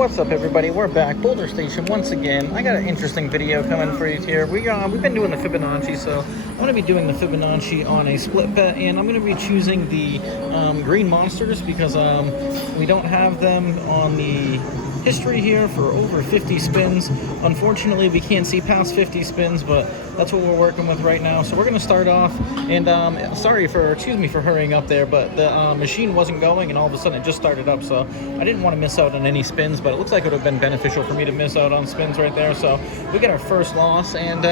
What's up, everybody? We're back, Boulder Station once again. I got an interesting video coming for you here. We've been doing the Fibonacci, so I'm going to be doing the Fibonacci on a split bet, and I'm going to be choosing the green monsters because we don't have them on the history here for over 50 spins. Unfortunately, we can't see past 50 spins, but that's what we're working with right now. So we're going to start off, and excuse me for hurrying up there, but the machine wasn't going, and all of a sudden it just started up, so I didn't want to miss out on any spins, but it looks like it would have been beneficial for me to miss out on spins right there. So we get our first loss, and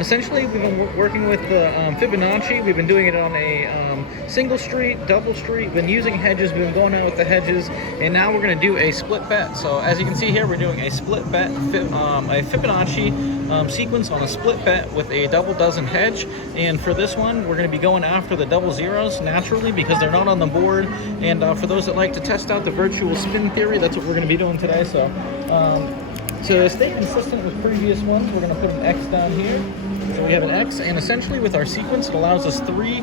essentially we've been working with the Fibonacci. We've been doing it on a single street, double street, been using hedges, we've been going out with the hedges, and now we're going to do a split bet. So as you can see here, we're doing a split bet, a Fibonacci sequence on a split bet with a double dozen hedge. And for this one, we're going to be going after the double zeros naturally because they're not on the board. And for those that like to test out the virtual spin theory, that's what we're going to be doing today. So to stay consistent with previous ones, we're going to put an X down here. So we have an X, and essentially with our sequence, it allows us 3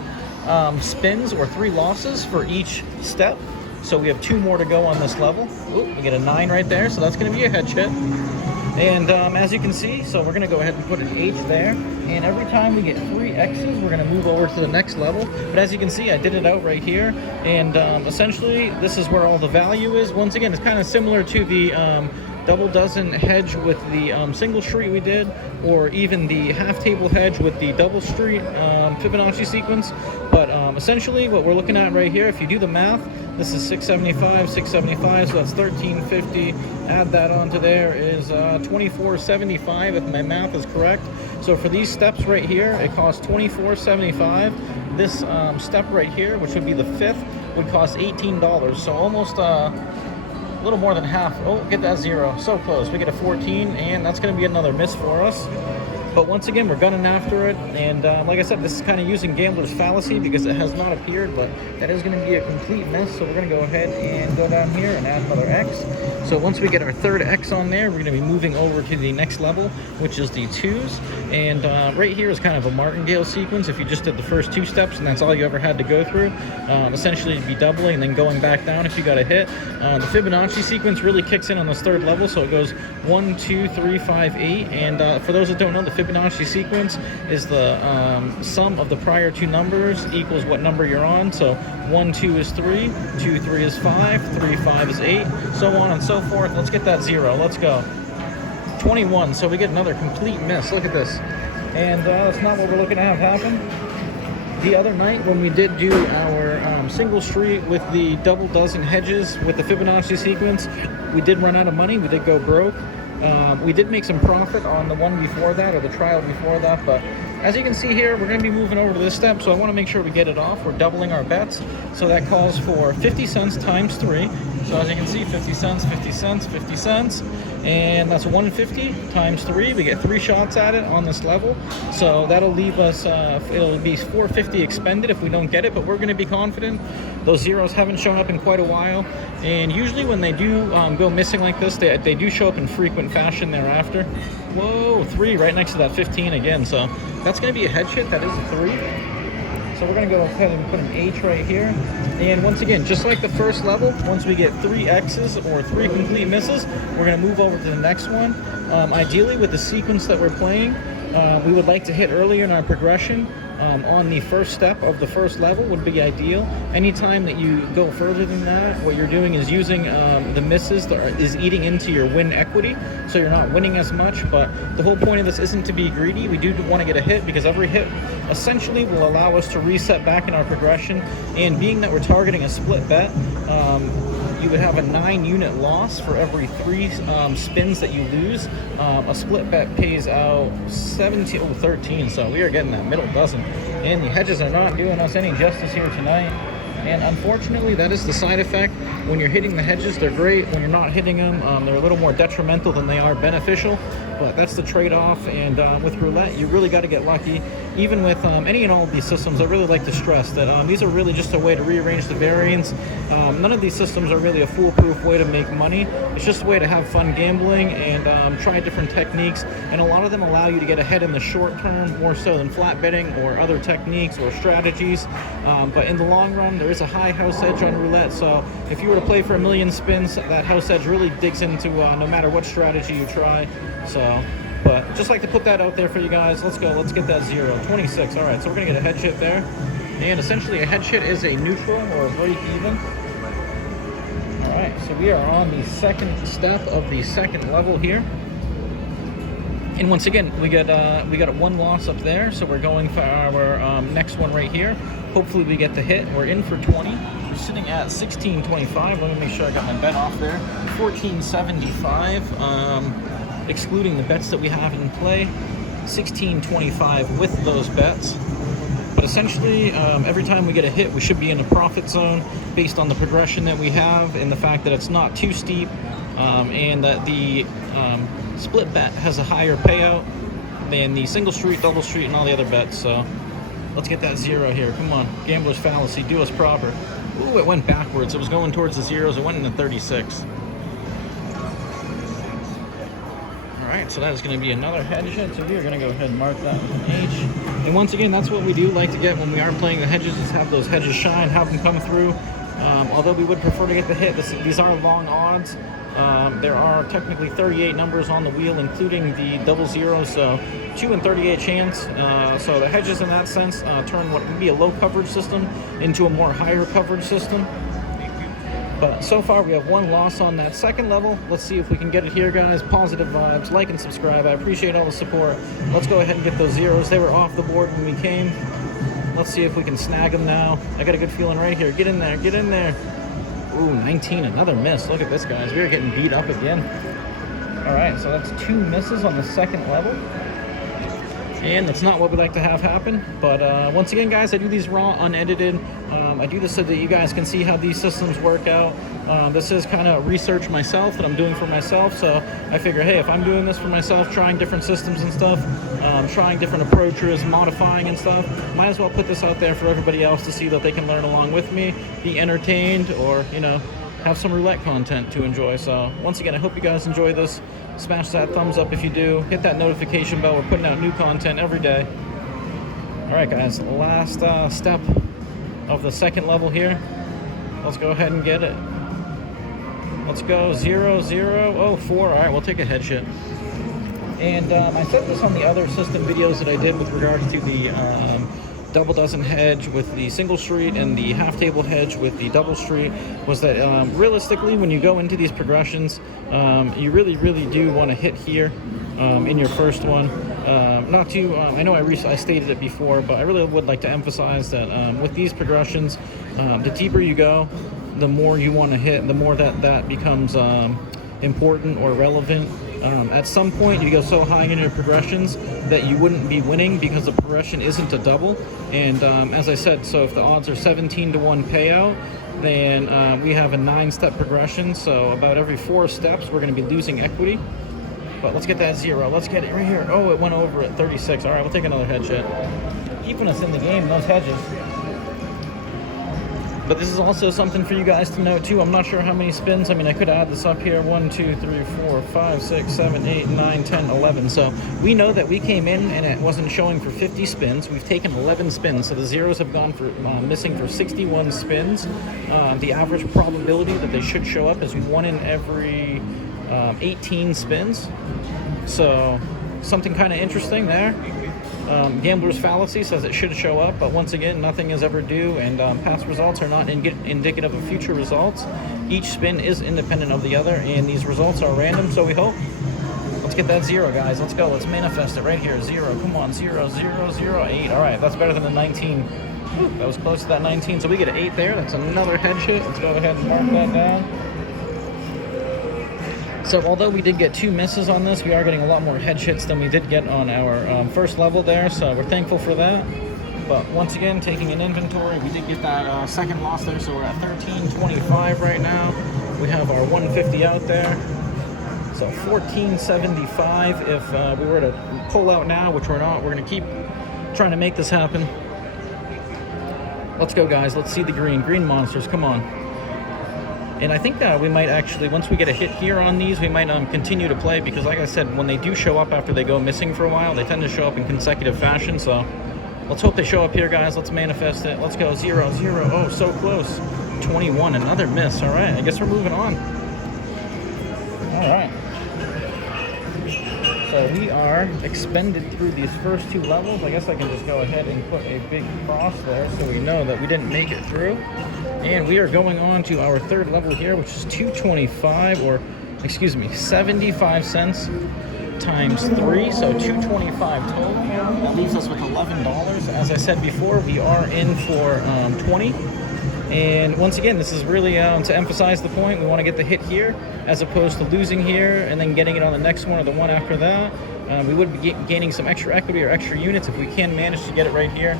spins or 3 losses for each step. So we have 2 more to go on this level. Ooh, we get a 9 right there, so that's going to be a hedge hit. And as you can see, so we're going to go ahead and put an H there. And every time we get 3 X's, we're going to move over to the next level. But as you can see, I did it out right here. And essentially, this is where all the value is. Once again, it's kind of similar to the double dozen hedge with the single street we did, or even the half table hedge with the double street Fibonacci sequence. But essentially what we're looking at right here, if you do the math, this is 675, 675, so that's 1350. Add that onto there is 2475 if my math is correct. So for these steps right here, it costs 2475. This step right here, which would be the 5th, would cost $18. So almost a little more than half. Oh, get that 0. So close. We get a 14, and that's going to be another miss for us. But once again, we're gunning after it, and like I said, this is kind of using gambler's fallacy because it has not appeared, but that is going to be a complete miss. So we're going to go ahead and go down here and add another X. So once we get our 3rd X on there, we're going to be moving over to the next level, which is the 2s. And right here is kind of a martingale sequence. If you just did the first 2 steps and that's all you ever had to go through, essentially you'd be doubling and then going back down if you got a hit. The Fibonacci sequence really kicks in on this 3rd level, so it goes 1, 2, 3, 5, 8. And for those that don't know, the Fibonacci sequence is the sum of the prior 2 numbers equals what number you're on. So 1, 2 is 3, 2, 3 is 5, 3, 5 is 8, so on and so forth. Let's get that 0. Let's go. 21. So we get another complete miss. Look at this. And that's not what we're looking to have happen. The other night when we did do our single street with the double dozen hedges with the Fibonacci sequence, we did run out of money. We did go broke. We did make some profit on the one before that, or the trial before that, but as you can see here, we're going to be moving over to this step, so I want to make sure we get it off. We're doubling our bets, so that calls for 50 cents times 3. So as you can see, 50 cents, 50 cents, 50 cents, and that's 150 times 3. We get 3 shots at it on this level, so that'll leave us, it'll be 450 expended if we don't get it, but we're going to be confident. Those zeros haven't shown up in quite a while, and usually when they do go missing like this, they do show up in frequent fashion thereafter. Whoa, 3 right next to that 15 again, so that's going to be a hedge hit. That is a 3. So we're going to go ahead and put an H right here. And once again, just like the first level, once we get 3 X's or 3 complete misses, we're going to move over to the next one. Ideally, with the sequence that we're playing, we would like to hit earlier in our progression. On the first step of the first level would be ideal. Anytime that you go further than that, what you're doing is using the misses that is eating into your win equity, so you're not winning as much. But the whole point of this isn't to be greedy. We do want to get a hit because every hit essentially will allow us to reset back in our progression. And being that we're targeting a split bet, you would have a 9-unit loss for every 3 spins that you lose. A split bet pays out 13, so we are getting that middle dozen. And the hedges are not doing us any justice here tonight. And unfortunately, that is the side effect. When you're hitting the hedges, they're great. When you're not hitting them, they're a little more detrimental than they are beneficial. but that's the trade-off. And with roulette, you really got to get lucky. Even with any and all of these systems, I really like to stress that these are really just a way to rearrange the variance. None of these systems are really a foolproof way to make money. It's just a way to have fun gambling and try different techniques, and a lot of them allow you to get ahead in the short term more so than flat betting or other techniques or strategies. But in the long run, there is a high house edge on roulette, so if you were to play for 1,000,000 spins, that house edge really digs into no matter what strategy you try. So, but just like to put that out there for you guys. Let's go. Let's get that 0. 26. All right, so we're going to get a hedge hit there. And essentially a hedge hit is a neutral or a break even. All right, so we are on the second step of the second level here. And once again, we got one loss up there, so we're going for our next one right here. Hopefully we get the hit. We're in for 20. We're sitting at 16.25. Let me make sure I got my bet off there. 14.75. Excluding the bets that we have in play, 16.25 with those bets. But essentially, every time we get a hit, we should be in a profit zone based on the progression that we have and the fact that it's not too steep, and that the split bet has a higher payout than the single street, double street, and all the other bets. So let's get that 0 here. Come on, gambler's fallacy, do us proper. Ooh, it went backwards. It was going towards the zeros. It went into 36. Alright, so that is going to be another hedge hit, so we are going to go ahead and mark that with an H. And once again, that's what we do like to get when we are playing the hedges, is have those hedges shine, have them come through. Although we would prefer to get the hit, these are long odds. There are technically 38 numbers on the wheel, including the double zeros, so 2 in 38 chance. So the hedges in that sense turn what would be a low coverage system into a more higher coverage system. But so far we have one loss on that second level. Let's see if we can get it here, guys. Positive vibes, like and subscribe. I appreciate all the support. Let's go ahead and get those zeros. They were off the board when we came. Let's see if we can snag them now. I got a good feeling right here. Get in there, get in there. Ooh, 19, another miss. Look at this, guys. We are getting beat up again. All right, so that's 2 misses on the second level. And that's not what we like to have happen. But once again, guys, I do these raw, unedited. I do this so that you guys can see how these systems work out. This is kind of research myself that I'm doing for myself. So I figure, hey, if I'm doing this for myself, trying different systems and stuff, trying different approaches, modifying and stuff, might as well put this out there for everybody else to see that they can learn along with me, be entertained, or, you know, have some roulette content to enjoy. So once again, I hope you guys enjoy this. Smash that thumbs up if you do. Hit that notification bell. We're putting out new content every day. All right, guys, last step of the second level here. Let's go ahead and get it. Let's go 0, 0, oh, 4. All right, we'll take a hedge hit. And I said this on the other system videos that I did with regards to the double dozen hedge with the single street and the half table hedge with the double street, was that realistically, when you go into these progressions, you really do want to hit here in your first one. Not to, I know I stated it before, but I really would like to emphasize that with these progressions, the deeper you go, the more you want to hit, the more that becomes important or relevant. At some point, you go so high in your progressions that you wouldn't be winning because the progression isn't a double. And as I said, so if the odds are 17 to 1 payout, then we have a 9-step progression. So about every 4 steps, we're going to be losing equity. But let's get that 0. Let's get it right here. Oh, it went over at 36. All right, we'll take another hedge hit. Keeping us in the game, those hedges. But this is also something for you guys to know too. I'm not sure how many spins. I mean, I could add this up here. 1, 2, 3, 4, 5, 6, 7, 8, 9, 10, 11. So we know that we came in and it wasn't showing for 50 spins. We've taken 11 spins. So the zeros have gone for missing for 61 spins. The average probability that they should show up is 1 in every 18 spins. So something kind of interesting there. Gambler's fallacy says it should show up, but once again, nothing is ever due, and past results are not indicative of future results. Each spin is independent of the other, and these results are random, so we hope. Let's get that 0, guys. Let's go. Let's manifest it right here. 0. Come on. 0, 0, 0, 8. All right, that's better than the 19. Whew, that was close to that 19, so we get an 8 there. That's another hedge hit. Let's go ahead and mark that down. So although we did get 2 misses on this, we are getting a lot more hedge hits than we did get on our first level there, so we're thankful for that. But once again, taking an inventory, we did get that second loss there, so we're at 13.25 right now. We have our 150 out there. So 1475 if we were to pull out now, which we're not. We're going to keep trying to make this happen. Let's go, guys. Let's see the green monsters. Come on. And I think we might actually, once we get a hit here on these, we might continue to play, because like I said, when they do show up after they go missing for a while, they tend to show up in consecutive fashion. So let's hope they show up here, guys. Let's manifest it. Let's go. 0, 0. Oh, so close. 21. Another miss. All right. I guess we're moving on. All right. So we are expended through these first 2 levels. I guess I can just go ahead and put a big cross there so we know that we didn't make it through. And we are going on to our 3rd level here, which is 225, or excuse me, 75 cents times 3, so 225 total. That leaves us with $11. As I said before, we are in for 20. And once again, this is really to emphasize the point. We want to get the hit here as opposed to losing here and then getting it on the next one or the one after that. We would be gaining some extra equity or extra units if we can manage to get it right here.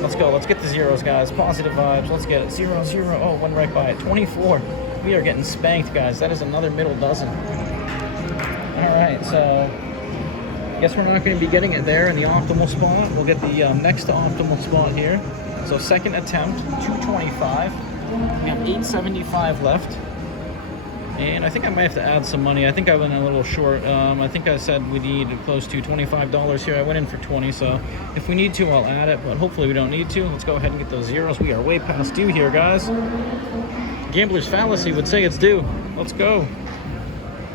Let's go. Let's get the zeros, guys. Positive vibes. Let's get it. 0, 0. Oh, went right by it. 24. We are getting spanked, guys. That is another middle dozen. All right, so I guess we're not going to be getting it there in the optimal spot. We'll get the next optimal spot here. So 2nd attempt, 225. We have 875 left. And I think I might have to add some money. I think I went a little short. I think I said we need close to $25 here. I went in for 20, so if we need to, I'll add it, but hopefully we don't need to. Let's go ahead and get those zeros. We are way past due here, guys. Gambler's fallacy would say it's due. Let's go.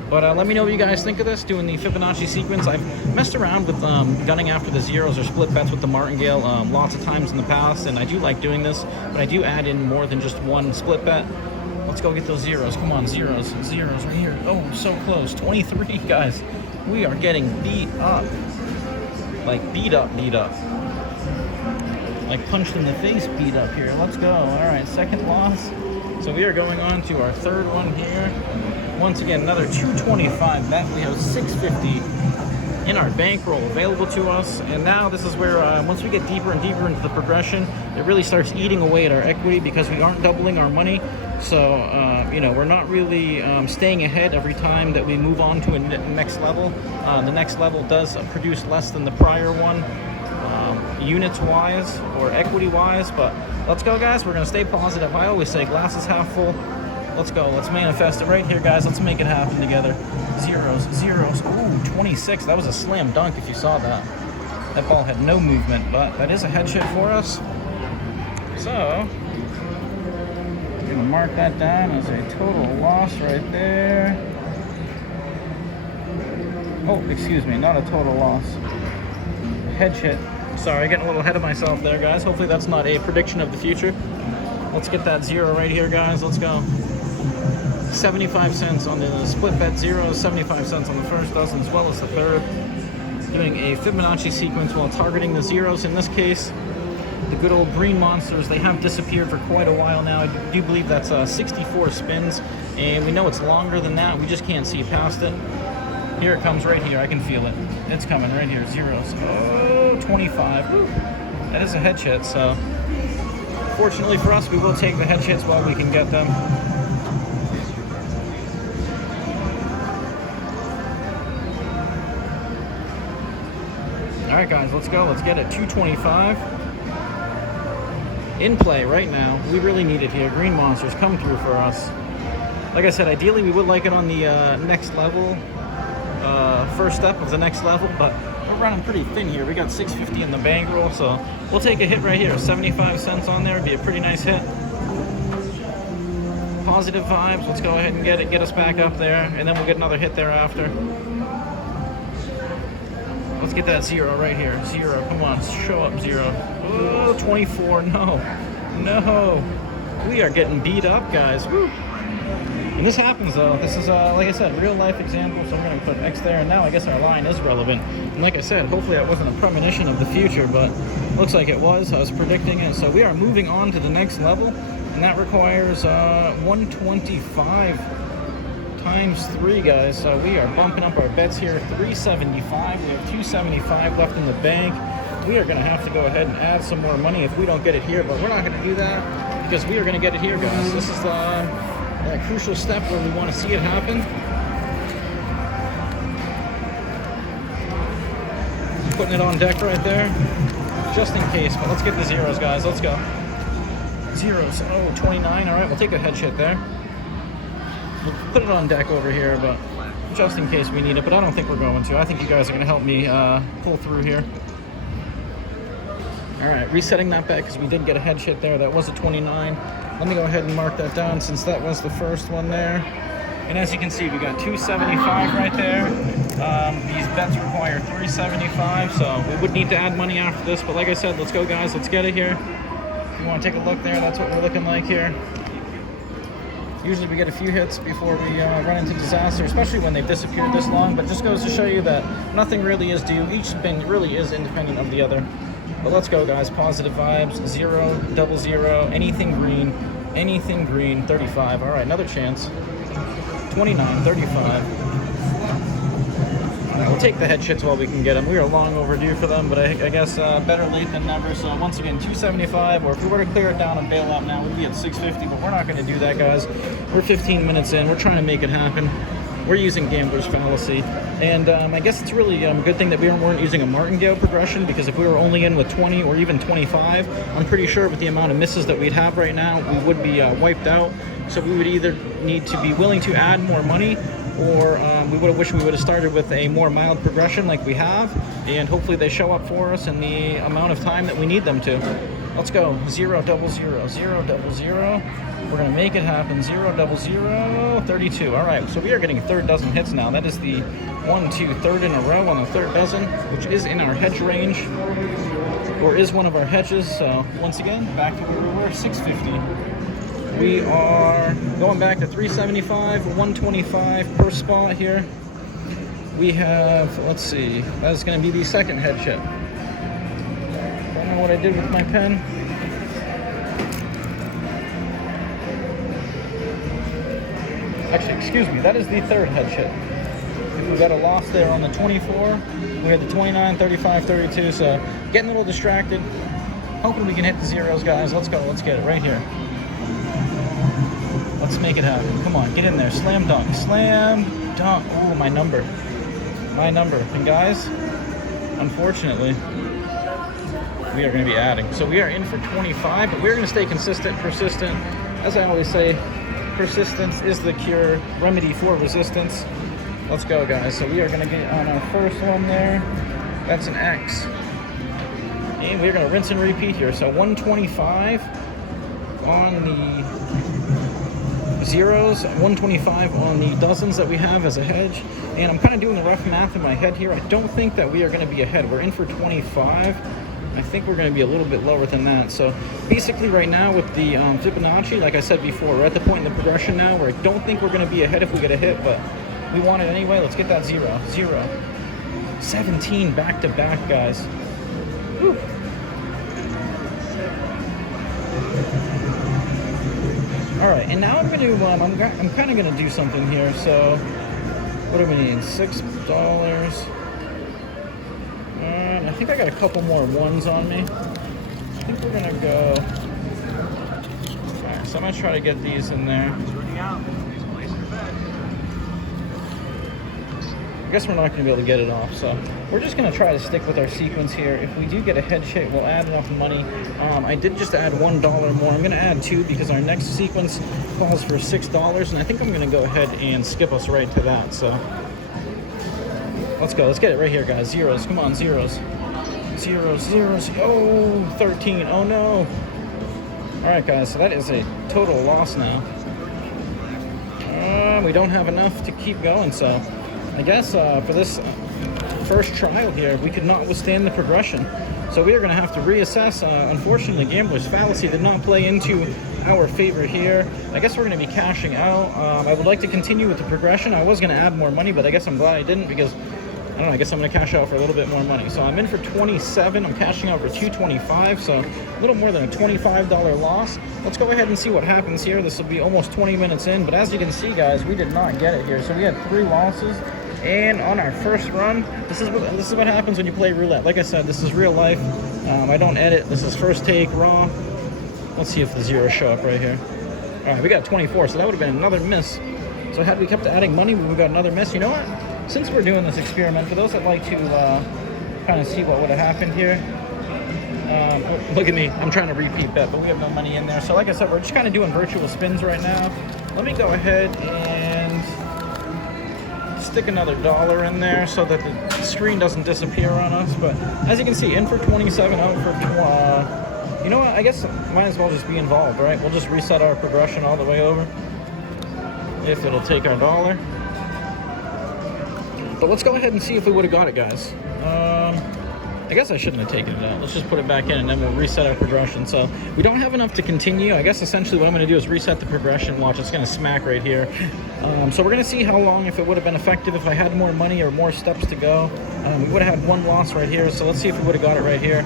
But let me know what you guys think of this, doing the Fibonacci sequence. I've messed around with gunning after the zeros or split bets with the martingale lots of times in the past, and I do like doing this, but I do add in more than just one split bet. Let's go get those zeros. Come on, zeros right here. Oh, so close. 23, guys. We are getting beat up. Like beat up. Like punched in the face, beat up here. Let's go. All right, 2nd loss. So we are going on to our 3rd one here. Once again, another 225 bet. We have 650 in our bankroll available to us. And now this is where, once we get deeper and deeper into the progression, it really starts eating away at our equity because we aren't doubling our money. So, we're not really staying ahead every time that we move on to a next level. The next level does produce less than the prior one, units-wise or equity-wise. But let's go, guys. We're going to stay positive. I always say glass is half full. Let's go. Let's manifest it right here, guys. Let's make it happen together. Zeros. Ooh, 26. That was a slam dunk if you saw that. That ball had no movement, but that is a head hit for us. So I'm going to mark that down as a total loss right there. Oh, excuse me. Not a total loss. Hedge hit. Sorry, getting a little ahead of myself there, guys. Hopefully that's not a prediction of the future. Let's get that 0 right here, guys. Let's go. 75 cents on the split bet zeros, 75 cents on the first dozen as well as the 3rd. Doing a Fibonacci sequence while targeting the zeros. In this case, the good old green monsters, they have disappeared for quite a while now. I do believe that's 64 spins, and we know it's longer than that. We just can't see past it. Here it comes right here. I can feel it. It's coming right here. Zeros. Oh, 25. Woo. That is a hedge hit, so fortunately for us, we will take the hedge hits while we can get them. All right, guys, let's go. Let's get it. 225 in play right now. We really need it here. Green monsters come through for us. Like I said, ideally we would like it on the next level, first step of the next level, but we're running pretty thin here. We got 650 in the bankroll, so we'll take a hit right here. 75 cents on there would be a pretty nice hit. Positive vibes. Let's go ahead and get it, get us back up there, and then we'll get another hit thereafter. Let's get that 0 right here. 0. Come on, show up 0. Oh, 24. No. We are getting beat up, guys. Woo. And this happens, though. This is, like I said, real life example, so I'm going to put X there. And now I guess our line is relevant. And like I said, hopefully that wasn't a premonition of the future, but looks like it was. I was predicting it. So we are moving on to the next level, and that requires 125 times 3, guys. So we are bumping up our bets here. 375. We have 275 left in the bank. We are going to have to go ahead and add some more money if we don't get it here, but we're not going to do that because we are going to get it here, guys. This is that crucial step where we want to see it happen. putting it on deck right there, just in case. But let's get the zeros, guys. Let's go. Zeros. Oh, 29. All right, we'll take a hedge hit there. We'll put it on deck over here, but just in case we need it. But I don't think we're going to. I think you guys are going to help me pull through here. All right, resetting that bet because we did get a hedge hit there. That was a 29. Let me go ahead and mark that down since that was the first one there. And as you can see, we got 275 right there. These bets require 375, so we would need to add money after this. But like I said, let's go, guys. Let's get it here. If you want to take a look there, that's what we're looking like here. Usually we get a few hits before we run into disaster, especially when they've disappeared this long. But just goes to show you that nothing really is due. Each spin really is independent of the other. But let's go, guys. Positive vibes. 0, double 0, anything green, 35. All right, another chance. 29, 35. All right, we'll take the head shits while we can get them. We are long overdue for them, but I guess better late than never. So once again, 275, or if we were to clear it down and bail out now, we'd be at 650, but we're not going to do that, guys. We're 15 minutes in. We're trying to make it happen. We're using gambler's fallacy, and I guess it's really a good thing that we weren't using a martingale progression, because if we were only in with 20 or even 25, I'm pretty sure with the amount of misses that we'd have right now, we would be wiped out. So we would either need to be willing to add more money, or we would have wished we would have started with a more mild progression like we have, and hopefully they show up for us in the amount of time that we need them to. Let's go. 0, double 0, 0, double 0. We're going to make it happen. 0, double 0, 32. All right, so we are getting a third dozen hits now. That is the 1, 2, third in a row on the third dozen, which is in our hedge range, or is one of our hedges. So once again, back to where we were, 650. We are going back to 375, 125 per spot here. We have, let's see, that's going to be the second head hit. Don't know what I did with my pen. Actually, excuse me, that is the third hedge hit. We got a loss there on the 24. We had the 29, 35, 32, so getting a little distracted. Hoping we can hit the zeros, guys. Let's go, let's get it right here. Let's make it happen. Come on, get in there. Slam dunk, slam dunk. Oh, my number. My number. And guys, unfortunately, we are going to be adding. So we are in for 25, but we're going to stay consistent, persistent. As I always say, persistence is the cure, remedy for resistance. Let's go, guys. So we are going to get on our first one there. That's an X. And we're going to rinse and repeat here. So 125 on the zeros, 125 on the dozens that we have as a hedge. And I'm kind of doing the rough math in my head here. I don't think that we are going to be ahead. We're in for 25. I think we're going to be a little bit lower than that. So basically right now with the Fibonacci, like I said before, we're at the point in the progression now where I don't think we're going to be ahead if we get a hit, but we want it anyway. Let's get that 0. 0. 17 back-to-back, guys. Whew. All right, and now I'm going to, I'm kind of going to do something here. So what do we need? $6. I think I got a couple more ones on me. I think we're gonna go. Alright, so I'm gonna try to get these in there. I guess we're not gonna be able to get it off, so we're just gonna try to stick with our sequence here. If we do get a head hit, we'll add enough money. I did just add $1 more. I'm gonna add 2 because our next sequence calls for $6, and I think I'm gonna go ahead and skip us right to that. So let's go. Let's get it right here, guys. Zeros. Come on, zeros. Zeros, zeros. Oh, 13. Oh, no. All right, guys. So that is a total loss now. We don't have enough to keep going. So I guess for this first trial here, we could not withstand the progression. So we are going to have to reassess. Unfortunately, gambler's fallacy did not play into our favor here. I guess we're going to be cashing out. I would like to continue with the progression. I was going to add more money, but I guess I'm glad I didn't because I don't know, I guess I'm going to cash out for a little bit more money. So I'm in for 27. I'm cashing out for 225, so a little more than a $25 loss. Let's go ahead and see what happens here. This will be almost 20 minutes in, but as you can see, guys, we did not get it here. So we had 3 losses, and on our first run, this is what happens when you play roulette. Like I said, this is real life. I don't edit. This is first take, raw. Let's see if the zeros show up right here. All right, we got 24, so that would have been another miss. So had we kept adding money, we would have got another miss. You know what? Since we're doing this experiment, for those that like to kind kind of see what would have happened here. Look at me, I'm trying to repeat bet, but we have no money in there. So like I said, we're just kind of doing virtual spins right now. Let me go ahead and stick another $1 in there so that the screen doesn't disappear on us. But as you can see, in for 27, out for you know what, I guess might as well just be involved, right? We'll just reset our progression all the way over if it'll take our $1. But let's go ahead and see if we would have got it, guys. I guess I shouldn't have taken it out. Let's just put it back in and then we'll reset our progression. So we don't have enough to continue. I guess essentially what I'm going to do is reset the progression. Watch, it's going to smack right here. So we're going to see how long, if it would have been effective, if I had more money or more steps to go. We would have had one loss right here. So let's see if we would have got it right here.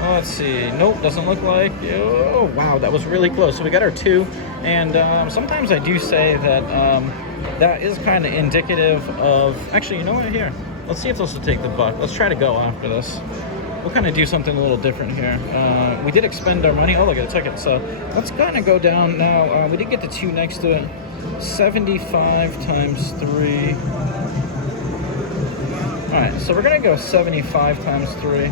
Let's see. Nope, doesn't look like. Oh, wow, that was really close. So we got our 2. And sometimes I do say that that is kind of indicative of... Actually, you know what? Here. Let's see if this will take the buck. Let's try to go after this. We'll kind of do something a little different here. We did expend our money. Oh, look, it took it. So let's kind of go down now. We did get the 2 next to it. 75 times 3. All right, so we're going to go 75 times 3.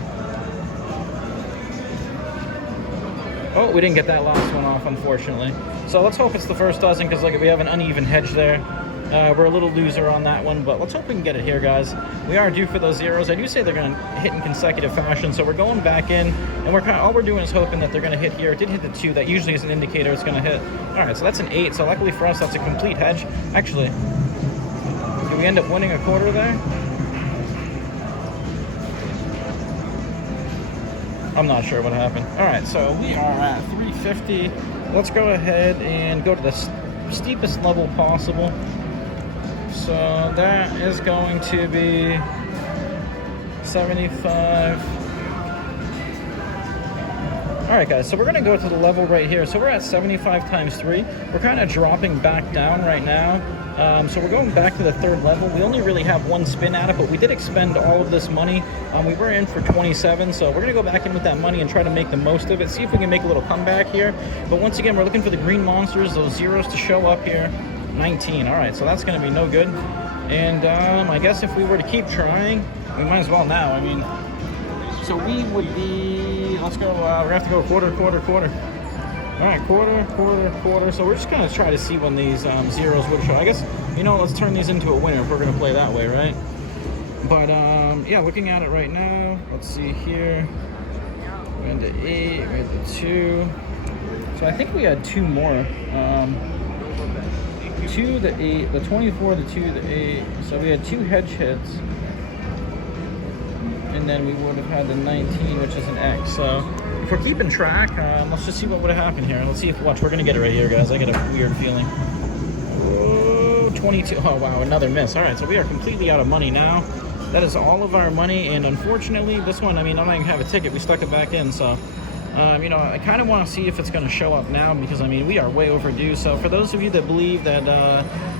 Oh, we didn't get that last one off, unfortunately. So let's hope it's the first dozen, because like we have an uneven hedge there. We're a little loser on that one, but let's hope we can get it here, guys. We are due for those zeros. I do say they're going to hit in consecutive fashion, so we're going back in, and all we're doing is hoping that they're going to hit here. It did hit the 2. That usually is an indicator it's going to hit. All right, so that's an 8. So luckily for us, that's a complete hedge. Actually, do we end up winning a quarter there? I'm not sure what happened. All right, so we are at 350. Let's go ahead and go to the steepest level possible. So that is going to be 75. All right, guys, so we're going to go to the level right here. So we're at 75 times 3. We're kind of dropping back down right now. So we're going back to the 3rd level. We only really have 1 spin at it, but we did expend all of this money. We were in for 27, so we're going to go back in with that money and try to make the most of it, see if we can make a little comeback here. But once again, we're looking for the green monsters, those zeros to show up here. 19. All right, so that's going to be no good. And I guess if we were to keep trying, we might as well now. I mean, so we would be, let's go, we have to go quarter. All right, quarter. So we're just going to try to see when these zeros would show. I guess, you know, let's turn these into a winner if we're going to play that way, right? But, yeah, looking at it right now, let's see here. We had the 8, we had the 2. So I think we had 2 more. 2, the 8, the 24, the 2, the 8. So we had 2 hedge hits. And then we would have had the 19, which is an X. So if we're keeping track, let's just see what would have happened here. Let's see if, watch, we're going to get it right here, guys. I get a weird feeling. Whoa, 22. Oh, wow, another miss. All right, so we are completely out of money now. That is all of our money. And unfortunately, this one, I mean, I'm not going to have a ticket. We stuck it back in, so... you know, I kind of want to see if it's going to show up now because, I mean, we are way overdue. So for those of you that believe that,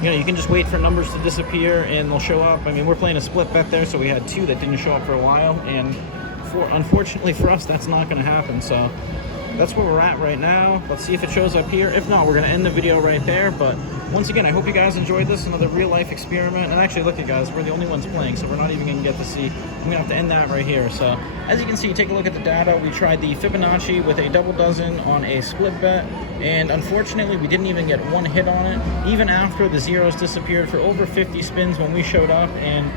you know, you can just wait for numbers to disappear and they'll show up. I mean, we're playing a split bet there, so we had 2 that didn't show up for a while. And unfortunately for us, that's not going to happen. So that's where we're at right now. Let's see if it shows up here. If not, we're going to end the video right there. But once again, I hope you guys enjoyed this, another real-life experiment. And actually, look at guys, we're the only ones playing, so we're not even going to get to see. I'm going to have to end that right here. So as you can see, take a look at the data. We tried the Fibonacci with a double dozen on a split bet, and unfortunately, we didn't even get 1 hit on it, even after the zeros disappeared for over 50 spins when we showed up, and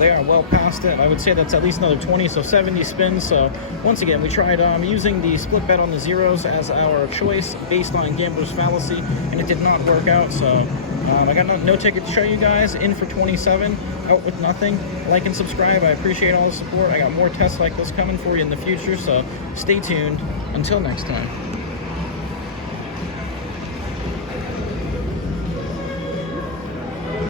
they are well past it. I would say that's at least another 20, so 70 spins. So once again, we tried using the split bet on the zeros as our choice based on gambler's fallacy, and it did not work out. So I got no ticket to show you guys. In for 27, out with nothing. Like and subscribe. I appreciate all the support. I got more tests like this coming for you in the future, so stay tuned. Until next time.